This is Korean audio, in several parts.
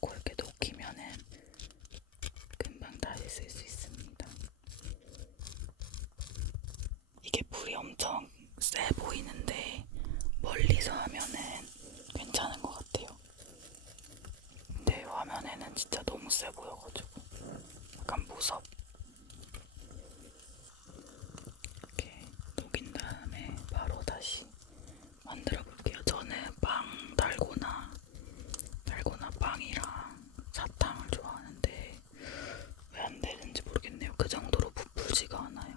넣고 이렇게 녹이면은 금방 다시 쓸 수 있습니다. 이게 불이 엄청 세 보이는데 멀리서 하면은 괜찮은 것 같아요. 근데 화면에는 진짜 너무 세 보여가지고 약간 무섭. 이렇게 녹인 다음에 바로 다시 만들어 볼게요. 저는 달고나 빵이랑 사탕을 좋아하는데 왜 안 되는지 모르겠네요. 그 정도로 부풀지가 않아요.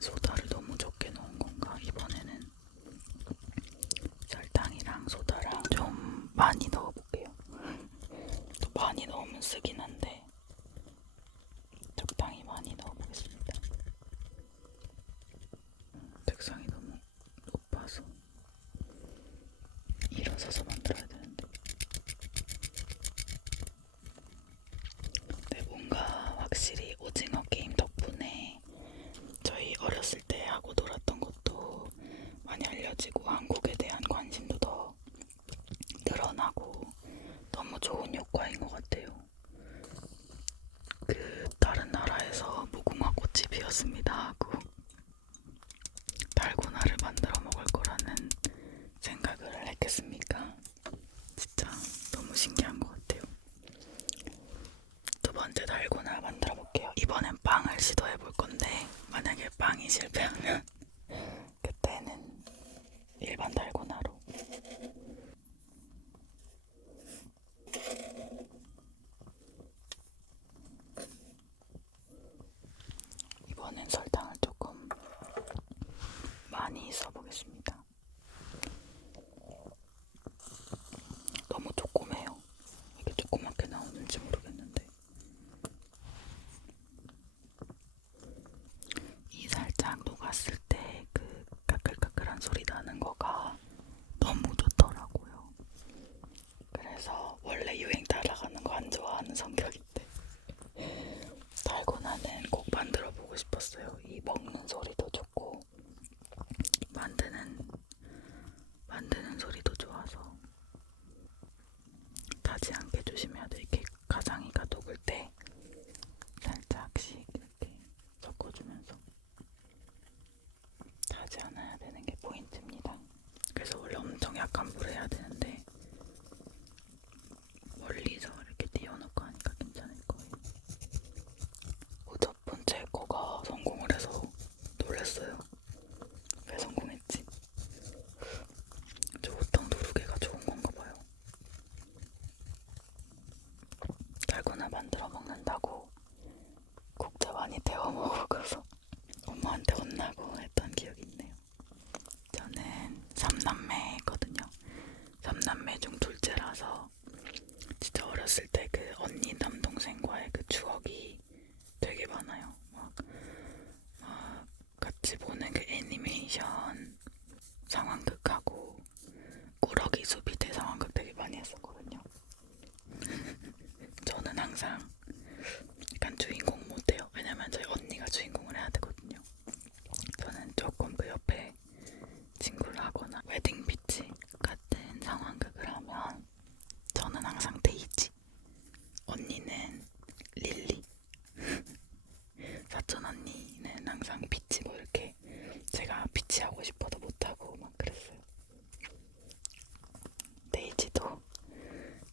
소다를 너무 적게 넣은 건가? 이번에는 설탕이랑 소다랑 좀 많이 넣어볼게요. 또 많이 넣으면 쓰긴 한데 적당히 많이 넣어보겠습니다. 책상이 너무 높아서 일어서서 만들어야 되는데. 네, 뭔가 확실히 오징어 게임 덕분에 저희 어렸을 때 하고 놀았던 것도 많이 알려지고 한국에 대한 관심도 더 늘어나고 너무 좋은 효과인 것 같아요. 그 다른 나라에서 무궁화 꽃이 피었습니다 하고 달고나를 만들어 먹을 거라는 생각을 했겠습니까? 진짜 너무 신기한 것 같아요. 두 번째 달고나 만들어 볼게요. 이번엔 빵을 시도해 볼 건데 만약에 빵이 실패하면 그때는 일반 달고나로. 이번엔 설탕을 조금 많이 써보겠습니다. 너무 조그매요. 이게 조그맣게 나오는지 모르겠는데 이 살짝 녹았을 때 그 까끌까끌한 소리 나는 거가 너무 좋더라고요. 그래서 원래 유행 따라가는 거 안 좋아하는 성격인데 달고나는 꼭 만들어 보고 싶었어요. 이 먹는 소리도 좋고 만드는 소리도 좋아서. 타지 않게 조심해야 돼. 이렇게 가장이가 녹을 때 살짝씩 이렇게 섞어주면서 타지 않아야 되는 게 포인트입니다. 그래서 원래 엄청 약한 불에 해야 되는데 멀리서 이렇게 띄워놓고 하니까 괜찮을 거예요. 첫 번째 거가 성공을 해서 놀랐어요. 왜 성공했지? 저 호떡 누르개가 좋은 건가 봐요. 달고나 만들어 먹는다고 국자 많이 데워 먹어서 엄마한테 혼나고 했던 기억이 있네요. 저는 3남매거든요. 3남매 중 둘째라서 진짜 어렸을 때 그 언니 남동생과의 그 추억이 되게 많아요. 막 같이 보는 그 애니메이션 상황극하고 꾸러기 수비대 상황극 되게 많이 했었거든요. 저는 항상 약간 주인공 못해요. 왜냐면 저희 언니가 주인공을 해야 되거든요. 저는 조금 그 옆에 친구를 하거나 웨딩 피치 같은 상황극을 하면 저는 항상 데이지, 언니는 릴리, 사촌 언니는 항상 피치 뭐 이렇게 제가 피치 하고 싶어도 못하고 막 그랬어요.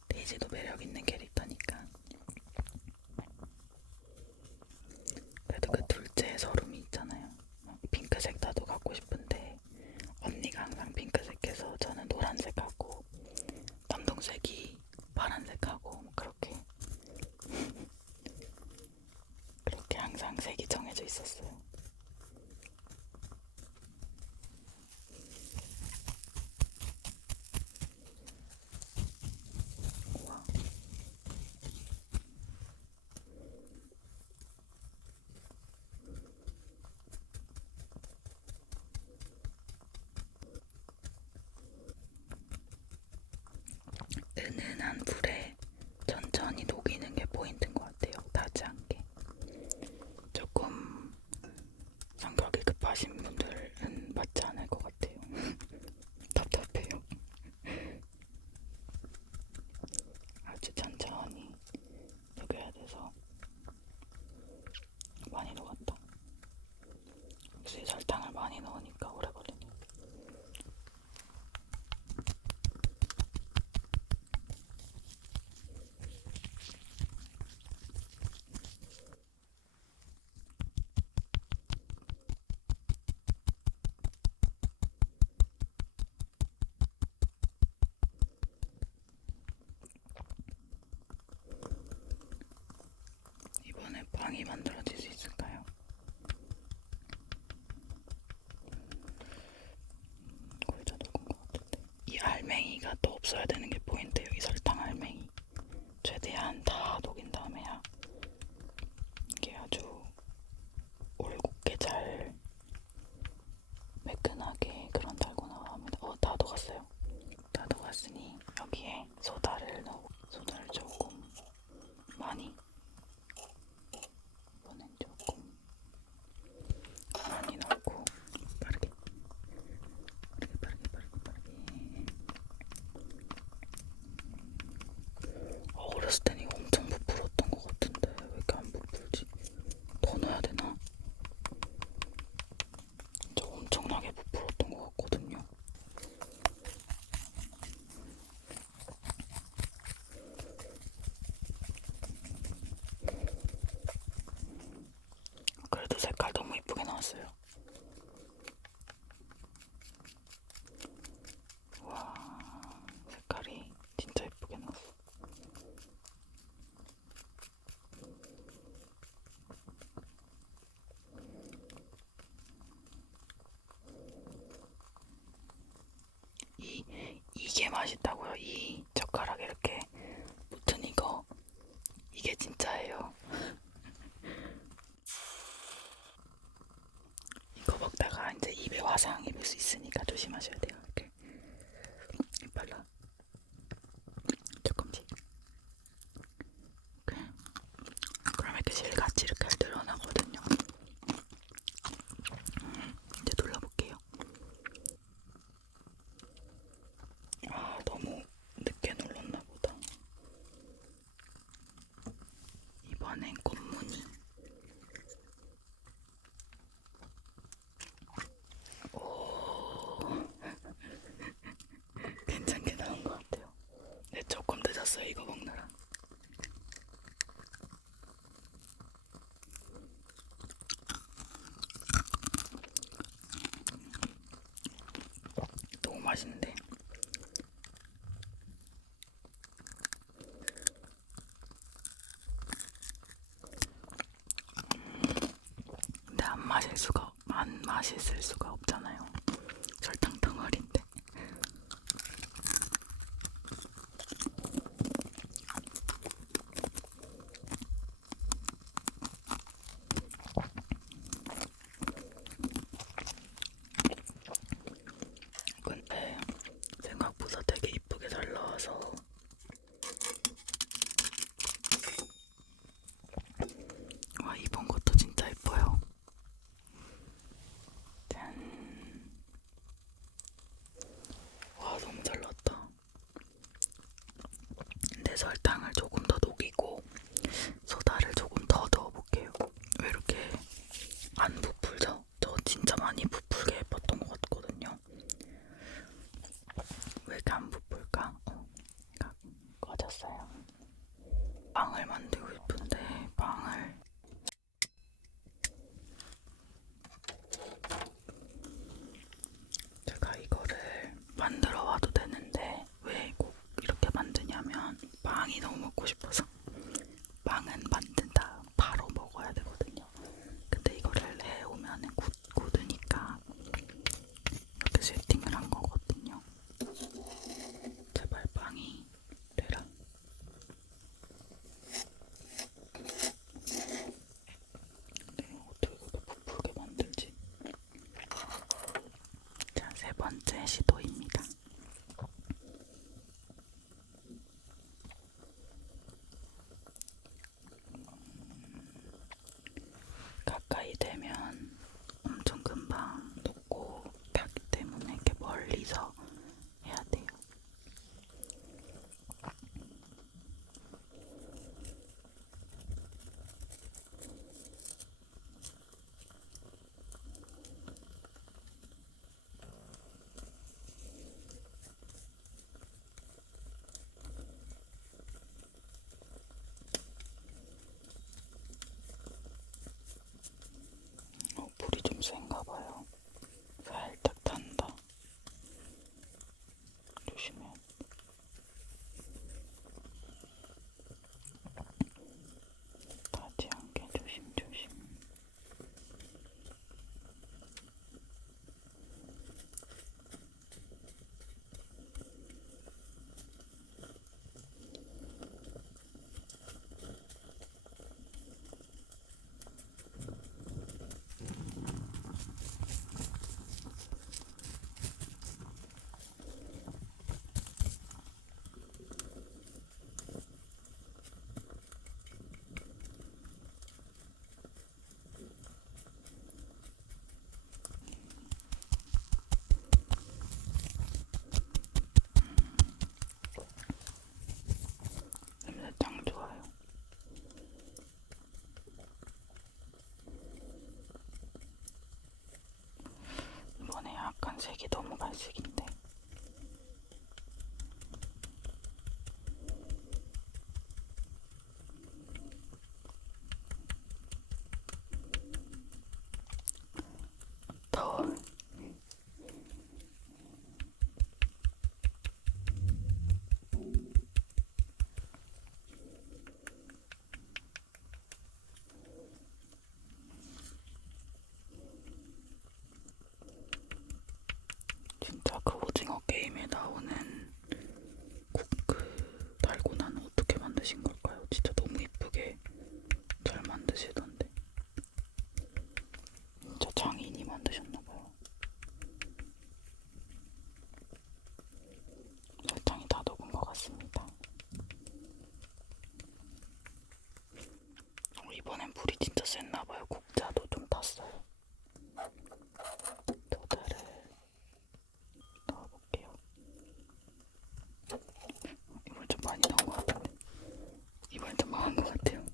데이지도 매력 있는 캐릭터니까. 그래도 그 둘째 서름이 있잖아요. 핑크색 나도 갖고 싶은데 언니가 항상 핑크색해서 저는 노란색하고 남동생이 파란색하고 뭐 그렇게 항상 색이 정해져 있었어요. 우와, 빵이 만들어질 수 있을까요? 거의 다 녹은 것 같은데. 이 알맹이가 또 없어야 되는 게 포인트예요. 이 설탕 알맹이. 최대한 다 녹인 다음에 이게 아주 올곧게 잘 매끈하게 그런 달고나가 합니다. 다 녹았어요. 다 녹았으니 여기에 소다를 조금 많이, 이번엔 조금 많이 넣고 빠르게 어렸을 땐 이거 엄청 부풀었던 것 같은데 왜 이렇게 안 부풀지? 더 넣어야 되나? 저 엄청나게 부풀었던 것 같거든요. 그래도 색깔 너무 예쁘게 나왔어요. 와, 색깔이 진짜 예쁘게 나왔어. 이게 맛있다고요? 이 젓가락에 이렇게 붙은 이게 진짜예요. 이거 먹다가 이제 입에 화상 입을 수 있으니까 조심하셔야 돼요. 이렇게 발라 조금씩. 이렇게. 그럼 이렇게 실같이 이렇게 늘어나거든요. 이제 눌러볼게요. 아, 너무 늦게 눌렀나 보다. 이번엔 꽃무늬. 오, 괜찮게 나온 것 같아요. 네, 조금 늦었어요, 이거 먹느라. 너무 맛있는데. 근데 안 맛있을 수가 없잖아요. 설탕 덩어리인데. 근데 생각보다 되게 이쁘게 잘 나와서 와, 이번 것도 진짜 예뻐요. 짠. 와, 너무 잘 나왔다. 근데 설탕을 조금 더 녹이고 소다를 조금 더 넣어볼게요. 왜 이렇게 안 부풀죠? 저 진짜 많이 부풀게 예뻤던 것 같거든요. 왜 이렇게 안 부풀까? 꺼졌어요. 빵을 만들고 싶은데 제가 이거를 만들어 와도 되는데 왜 꼭 이렇게 만드냐면 빵이 너무 먹고 싶어서. 빵은 만든 다음 바로 먹어야 되거든요. 근데 이거를 해오면 굳으니까 이렇게 세팅을 한 거거든요. 제발 빵이 되라. 네, 어떻게 그렇게 부풀게 만들지? 자, 세 번째 시도입니다. 하나씩인데. 더워. 진짜 그 오징어 게임에 나오는 그 달고나는 어떻게 만드신 걸까요? 진짜 너무 이쁘게 잘 만드시던데. 진짜 장인이 만드셨나봐요. 설탕이 다 녹은 것 같습니다. 이번엔 불이 진짜 셌나봐요. 국자도 좀 탔어요. 소다를 넣어볼게요. 이번 좀 많이 넣은 것 같은데. 이번엔 좀 망한 것 같아요.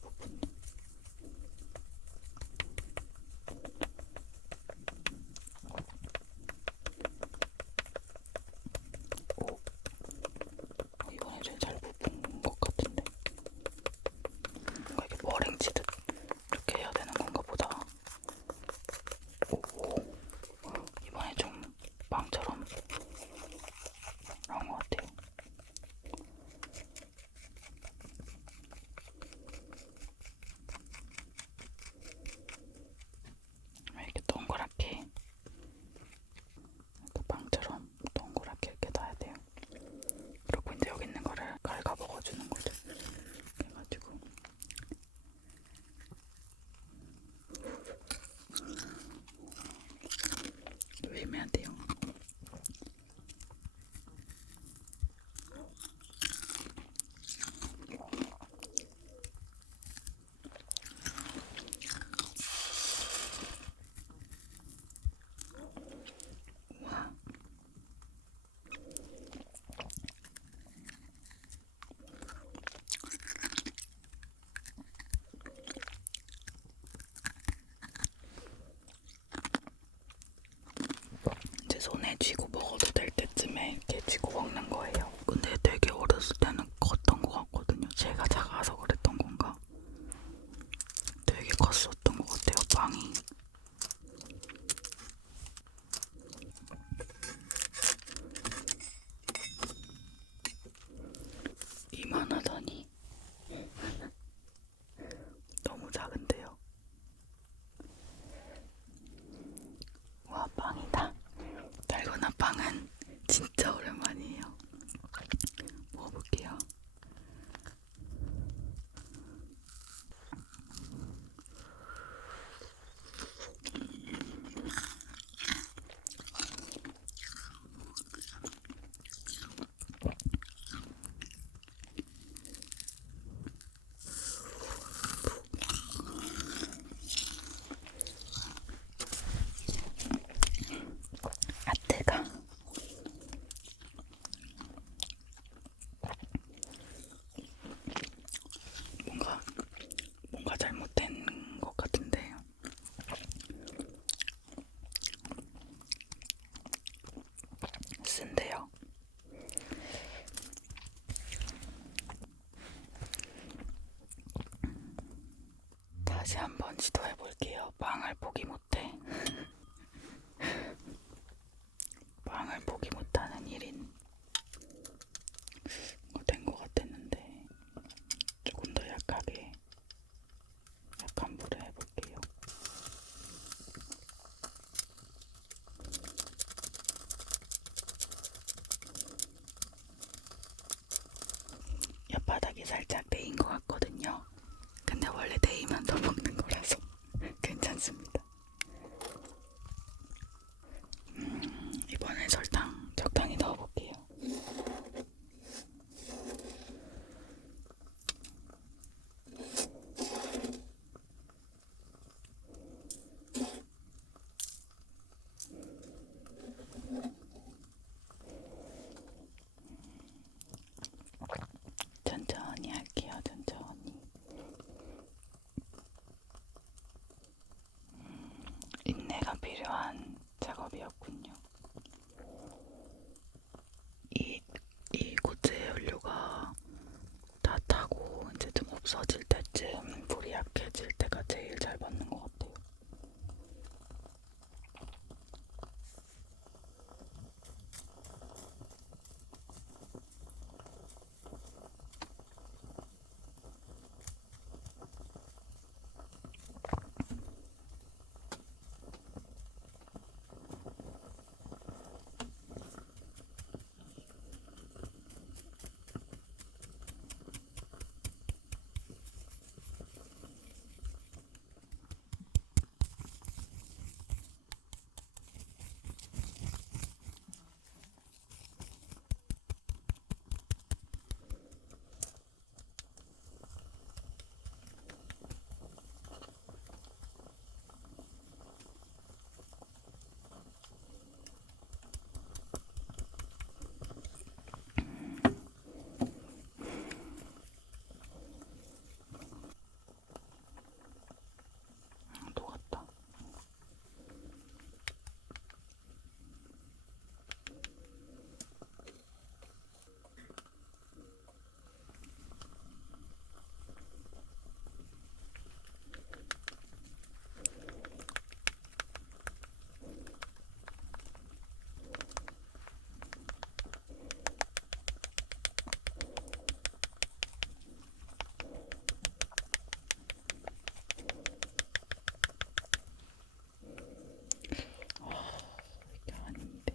부분. 이번에 제일 잘 부푼 것 같은데. 뭔가 이렇게 머랭 치듯 이렇게 해야 되는 건가 보다. 이번에 좀 빵처럼 나온 것 같아요. 이렇게 동그랗게 이렇게 빵처럼 동그랗게 이렇게 놔야 돼요. 그리고 이제 여기 있는 거를 갉아 먹어주는 거죠. 그래가지고 조심해야 돼요. 와. 제 손에 쥐고 먹어도 될 때쯤에 이렇게 쥐고 먹는 거예요. 근데 되게 어렸을 때는 컸던 것 같거든요. 제가 작아서 그랬던 건가? 되게 컸었던 것 같아요, 빵이. 이만하다니. 너무 작은데요. 와, 빵이다. 달고나 빵은 진짜 오랜만이에요. 먹어볼게요. 아, 뜨거. 뭔가 잘못된 것 같은데요. 쓴데요. 다시 한번 시도해볼게요. 빵을 포기 못해. 빵을 포기 못하는 1인. 된 것 같았는데 조금 더 약하게 약한 불에 해볼게요. 옆바닥이 살짝 데인 것 같거든요. 근데 원래 데이면 더 먹는 거라서 괜찮습니다. 이번엔 설탕 적당히 넣어볼게요. 천천히 할게요. 천천히. 필요한 작업이었군요. 이 고체 연료가 다 타고 이제 좀 없어질 때쯤 불이 약해질 때가 제일 잘 받는 것 같아요. 녹았다. 이게 아닌데.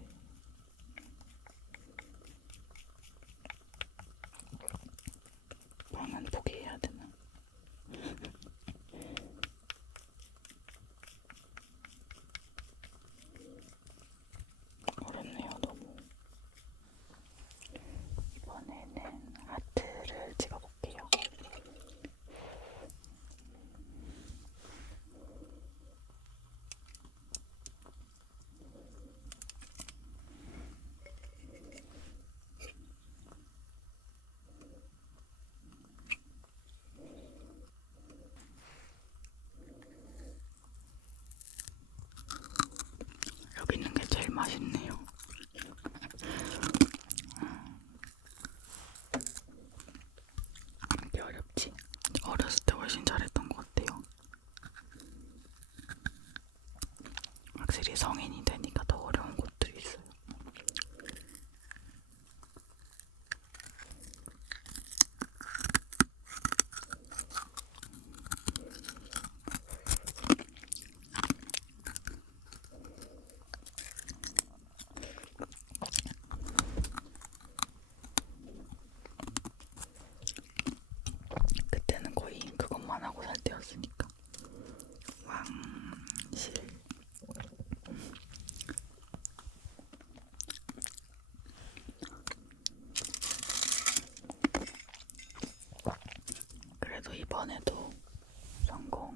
빵은 포기해야 되나? 어렵네요, 너무. 이번에는 하트를 찍어볼게요. 여기 있는 게 제일 맛있네요. 이게 어렵지? 어렸을 때 훨씬 잘했던 것 같아요. 확실히 성인이 되니까 더 어려운 것들이 있어요. 그때는 거의 그것만 하고 살 때였으니까. 왕실. 그래도 이번에도 성공.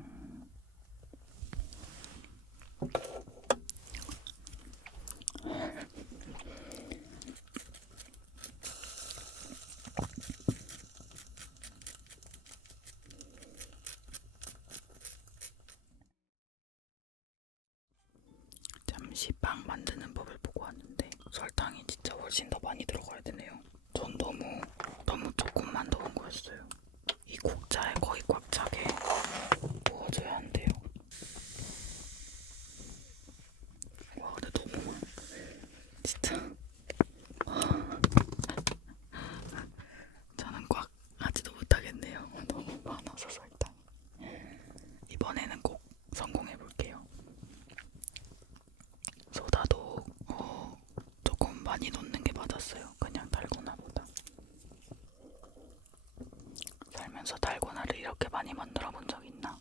잠시 빵 만드는 법을 보고 왔는데 설탕이 진짜 훨씬 더 많이 들어가야 되네요. 전 너무 조금만 넣은 거였어요. 이 국자에 거의 꽉 차게 부어줘야 한대요. 와, 근데 너무 많아. 진짜. 저는 꽉 하지도 못하겠네요. 너무 많아서 설탕. 이번에는 꼭 성공해볼게요. 소다도 조금 많이 넣는 게 맞았어요. 그냥 달고나보다. 살면서 달고나를 이렇게 많이 만들어 본 적 있나?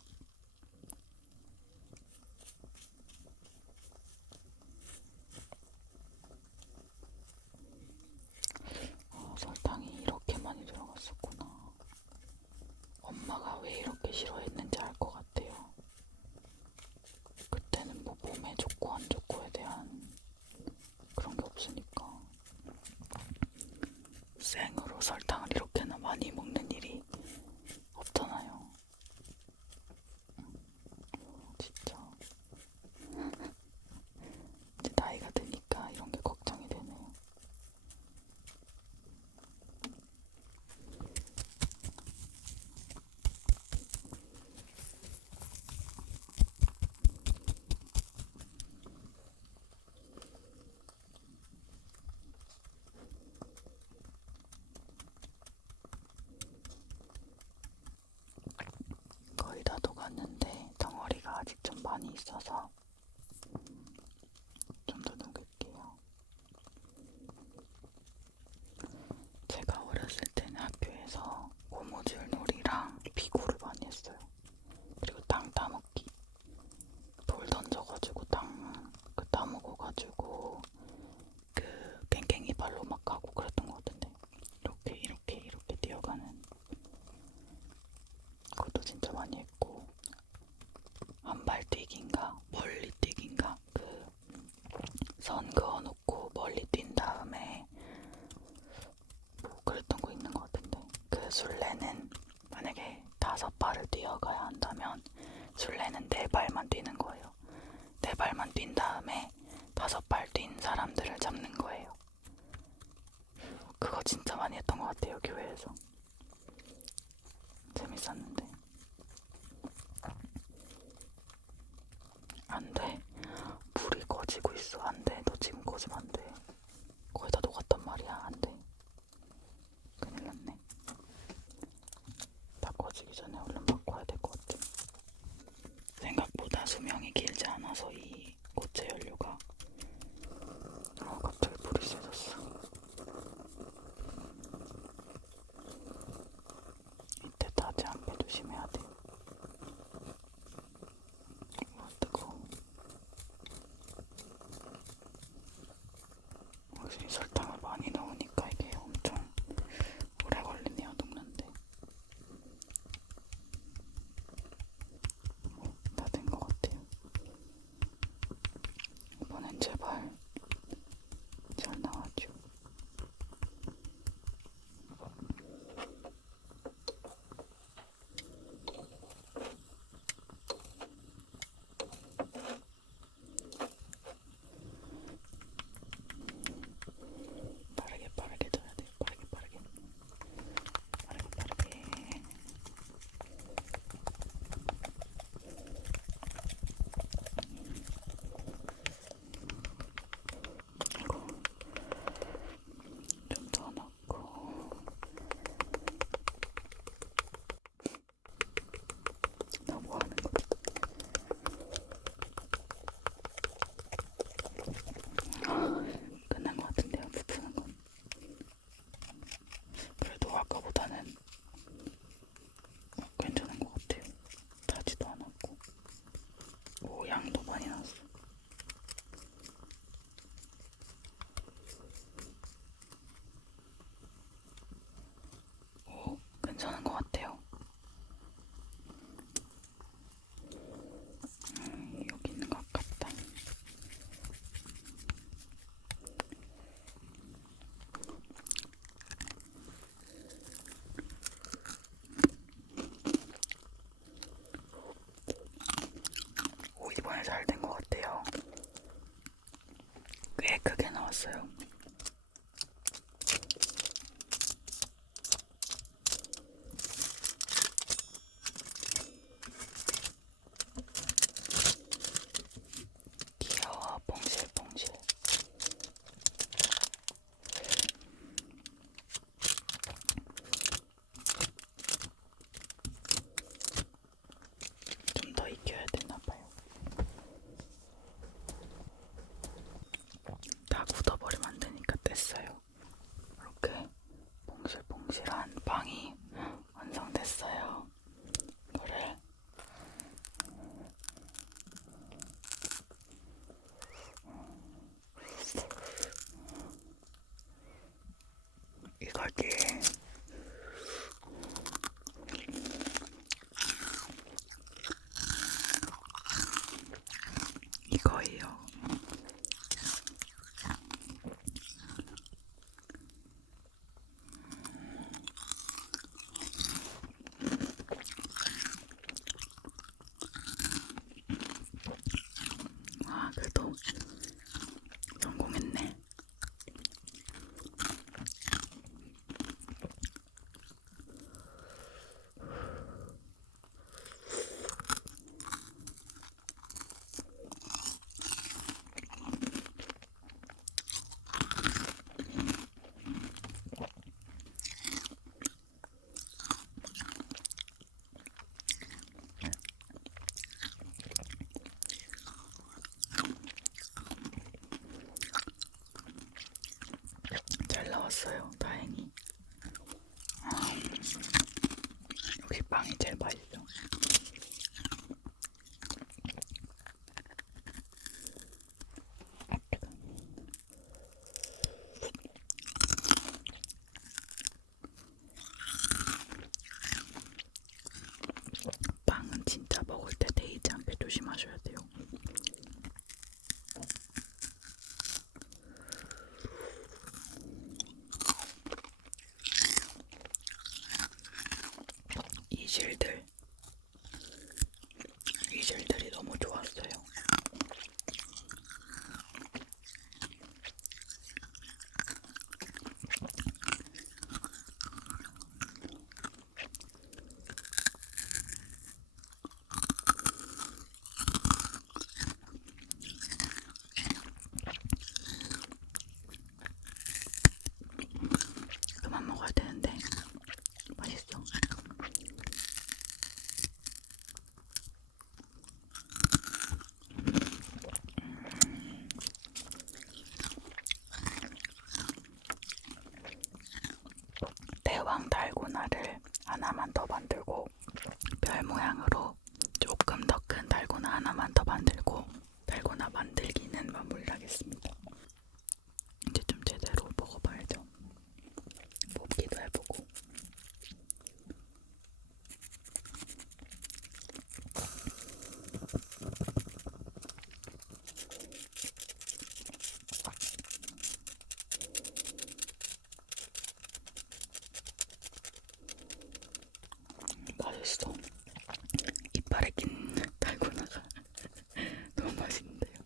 많이 있어서 좀 더 녹일게요. 제가 어렸을 때는 학교에서 고무줄 놀이랑 비구를 많이 했어요. 그리고 땅 따먹기. 돌 던져가지고 땅 따먹어가지고 그 깽깽이 발로 막 가고 그랬던 것 같은데 이렇게 뛰어가는 그것도 진짜 많이 했고 한발 뛰기인가 멀리 뛰기인가 그 선 그어놓고 멀리 뛴 다음에 뭐 그랬던 거 있는 것 같은데 그 술래는 만약에 5발을 뛰어가야 한다면 술래는 4발만 뛰는 거예요. 4발만 뛴 다음에 5발 뛴 사람들을 잡는 거예요. 그거 진짜 많이 했던 것 같아요, 교회에서. 재밌었는데. 안 돼. 불이 꺼지고 있어. 안 돼. 너 지금 꺼지면 안 돼. 거의 다 녹았단 말이야. 안 돼. 큰일 났네. 다 꺼지기 전에 얼른 바꿔야 될 것 같아. 생각보다 수명이 길지 않아서 이 고체 연료가. 갑자기 불이 세졌어. 이때 타지 않게 조심해야 돼. 뜨거워. 확실히 설탕을 많이 넣으니까 이게 엄청 오래 걸리네요, 녹는데. 다 된 것 같아요. 이번엔 제발 잘 나와줘. 빠르게 둬야 돼. 빠르게. 이거 좀 더 넣고. 나 뭐 하는 거지? 끝난 것 같은데요, 부푸는 건. 그래도 아까보다는 괜찮은 것 같아요. 타지도 않았고. 오, 양도 많이 나왔어. 오, 괜찮은 것 같아요. 여기 있는 것 같다. 오, 이번에 잘 된 것 같아요. 꽤 크게 나왔어요. 귀여워, 봉실봉실. 좀 더 익혀야 되나봐요. 다 굳어버리면 안 되니까 뗐어요. 이렇게 봉실봉실한 빵이 완성됐어요. 이거를 이거지. 이거예요. 와, 그래도 성공했네. 나왔어요. 다행히. 역시 빵이 제일 맛있죠. 빵은 진짜 먹을 때 데이지 않게 조심하셔야 돼요. 이실들이 너무 좋았어요. 그만 먹어야 되는데 맛있어. 대왕 달고나를 하나만 더 만들고 별 모양으로 조금 더 큰 달고나 하나만 더 만들고 달고나 만들기는 마무리하겠습니다. 이제 좀 제대로 먹어봐야죠. 뽑기도 해보고. 맛있어. 이빨에 낀 달고나가 너무 맛있는데요.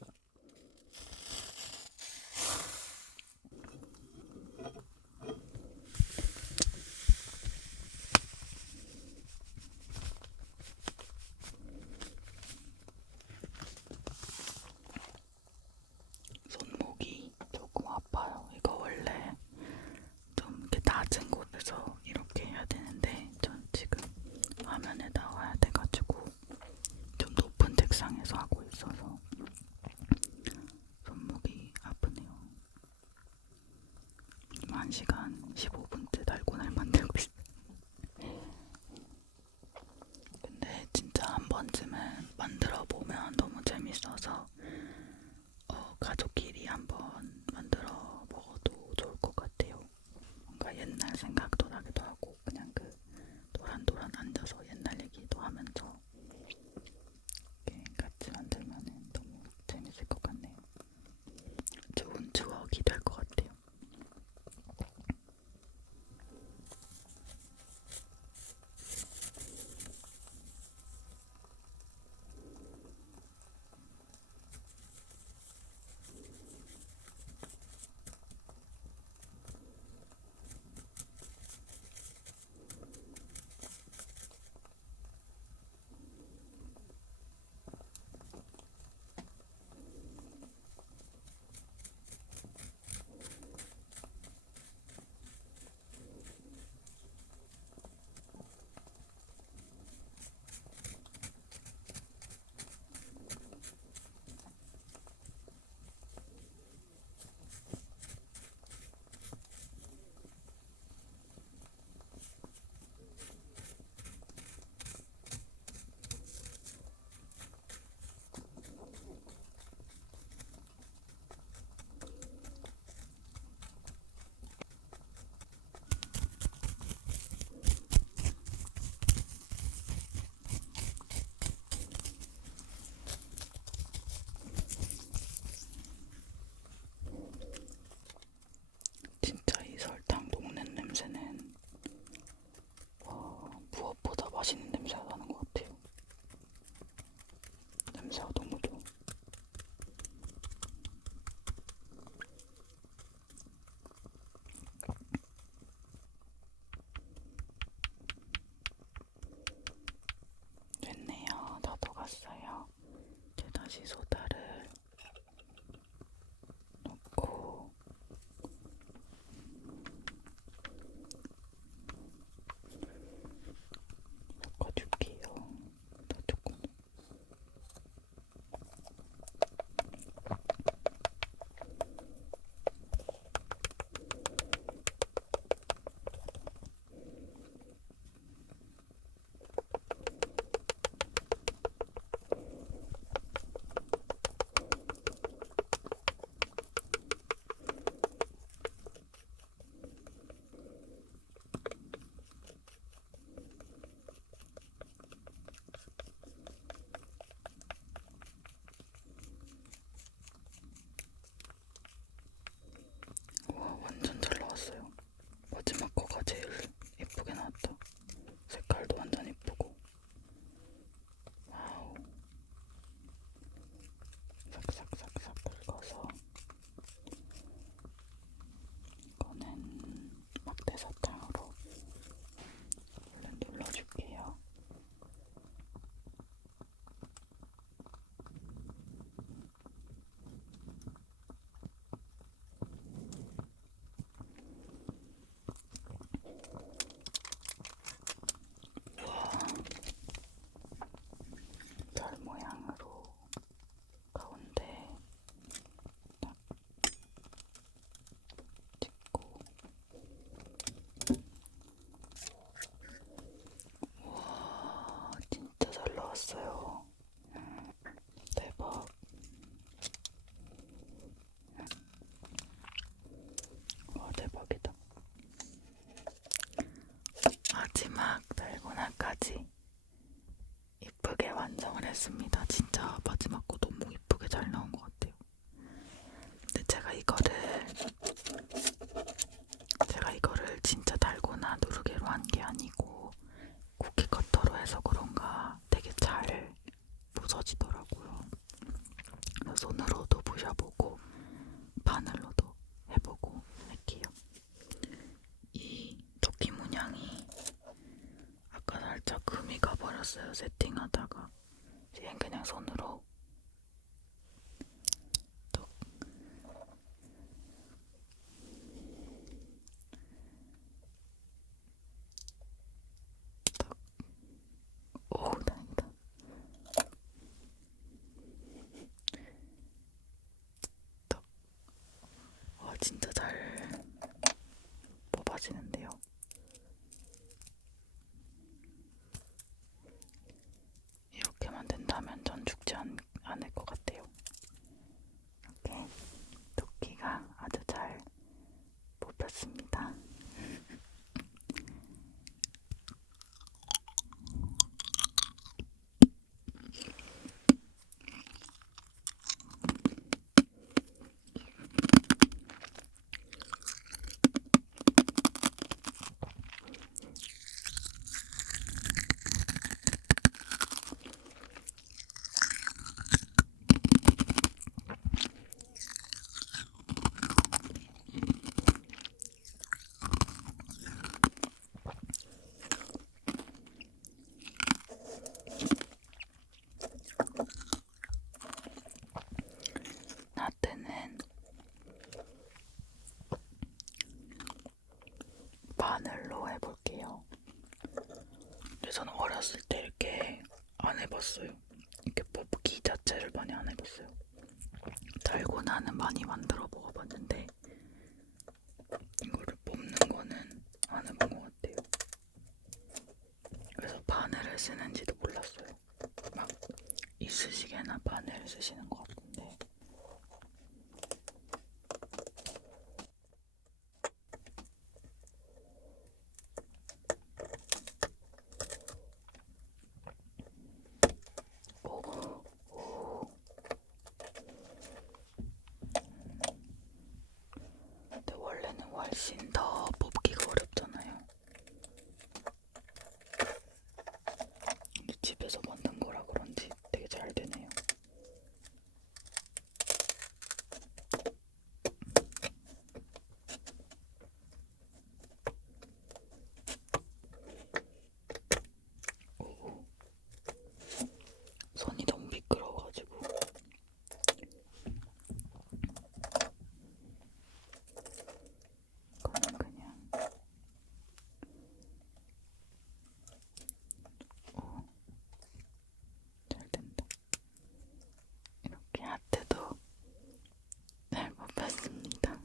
손목이 조금 아파요. 이거 원래 좀 이렇게 낮은 곳에서 이렇게 해야 되는데 전 지금 화면에 나와야 돼가지고 좀 높은 책상에서 하고 있어서 손목이 아프네요. 1시간 15분째 달고나를 만들고 있어요. 근데 진짜 한 번쯤은 만들어 보면 너무 재밌어서 가족끼리 한번 만들어 먹어도 좋을 것 같아요. 뭔가 옛날 생각도 나기도 하고 그냥 그 도란도란 앉아서 옛날 얘기도 하면서 이렇게 같이 만들면 너무 재밌을 것 같네요. 좋은 추억이 될 것 같아요. 우와, 별 모양으로 가운데 딱 찍고. 우와, 진짜 잘 나왔어요. 대박. 와, 대박이다. 마지막 달고나까지 이쁘게 완성을 했습니다. 진짜 마지막 거 너무 이쁘게 잘 나온 것 같아요. 근데 제가 이거를 진짜 달고나 누르개로 한 게 아니고 쿠키 커터로 해서 그런가 되게 잘 부서지더라고요. 그래서 손으로도 부셔보고 바늘로도 해보고 할게요. 이 토끼 문양이 아까 살짝 금이 가버렸어요. 세팅하다가. 지금 그냥 손으로 톡. 톡. 오, 다행이다. 톡. 와, 진짜 잘 뽑아지는데요. 이렇게만 된다면 전 죽지 않을 것 같아요. 이렇게 토끼가 아주 잘 뽑혔습니다. 라떼는 바늘로 해볼게요. 근데 저는 어렸을 때 이렇게 안 해봤어요. 이렇게 뽑기 자체를 많이 안 해봤어요. 달고나는 많이 만들어 먹어봤는데 이거를 뽑는 거는 안 해본 것 같아요. 그래서 바늘을 쓰는지도 몰랐어요. 막 이쑤시개나 바늘 쓰시는 것 같은데. 근데 원래는 훨씬 더 뽑기가 어렵잖아요. 근데 집에서 만든 거라 그런지 되게 잘 되네요. 오, 손이 너무 미끄러워가지고. 이거는 그냥 잘 된다. 이렇게 하트도 잘 뽑혔습니다.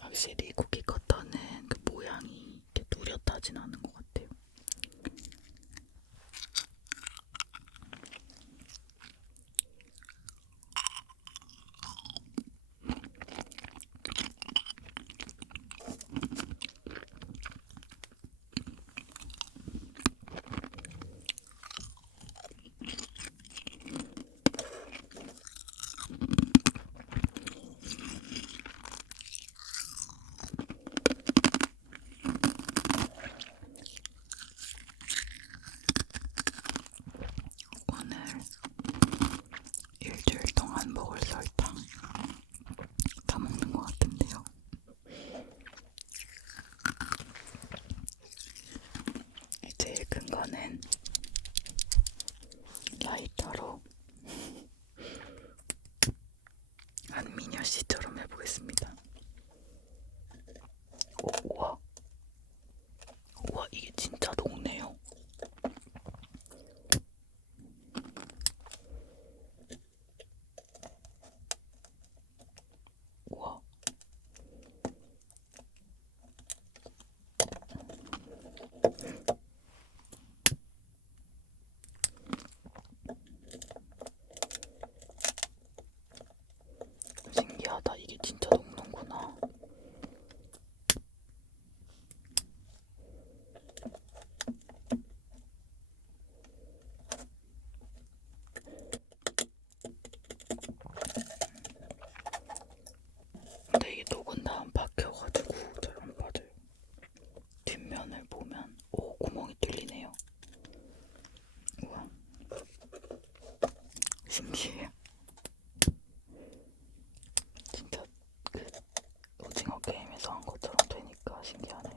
확실히 쿠키 커터는 그 모양이 이렇게 뚜렷하진 않은 것 같아요. 오늘 일주일 동안 먹을 설탕 다 먹는 것 같은데요. 제일 큰 거는 라이터로 한미녀 씨처럼 해보겠습니다. 진짜 녹는구나. 근데 이게 녹은 다음 박혀가지고 잘 안 빠져요. 뒷면을 보면 오, 구멍이 뚫리네요. 우와, 신기해요. 진짜 그 오징어 게임에서 한 것처럼 되니까 신기하네요.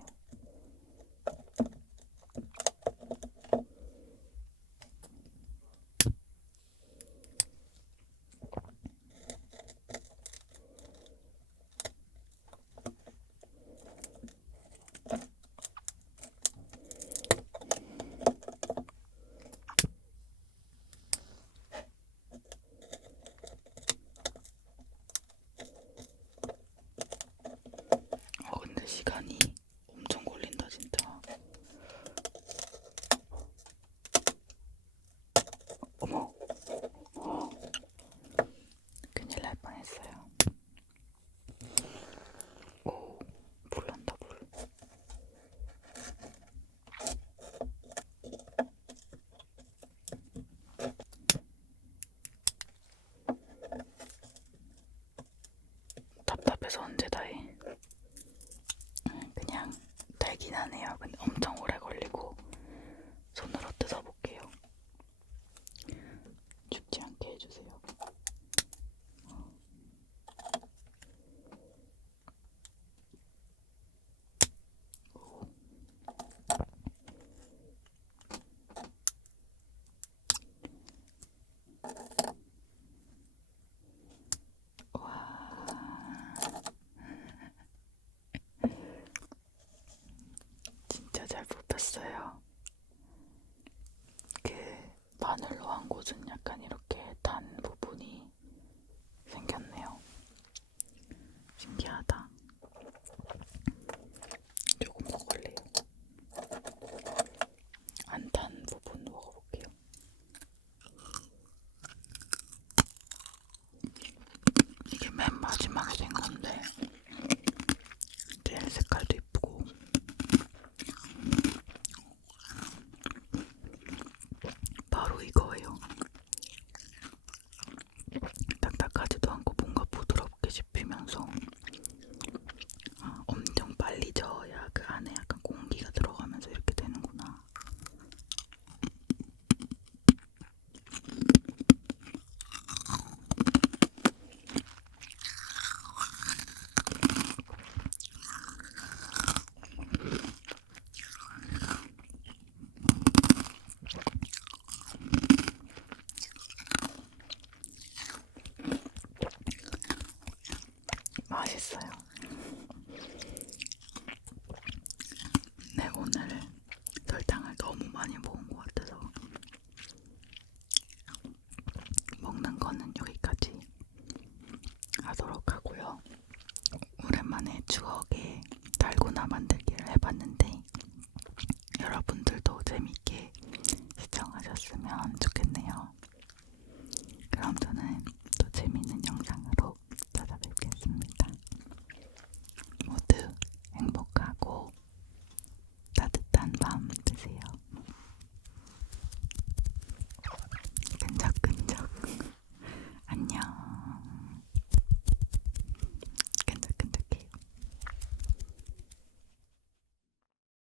근데 시간이 엄청 걸린다 진짜. 어머, 큰일 날 뻔했어요. 오, 불 난다 불. 답답해서 언제 다 해. 그냥 달긴 하네요. 근데 엄청 오래 걸리고 손으로 뜯어볼게요. 죽지 않게 해주세요. 와, 진짜 잘 뽑혔어요.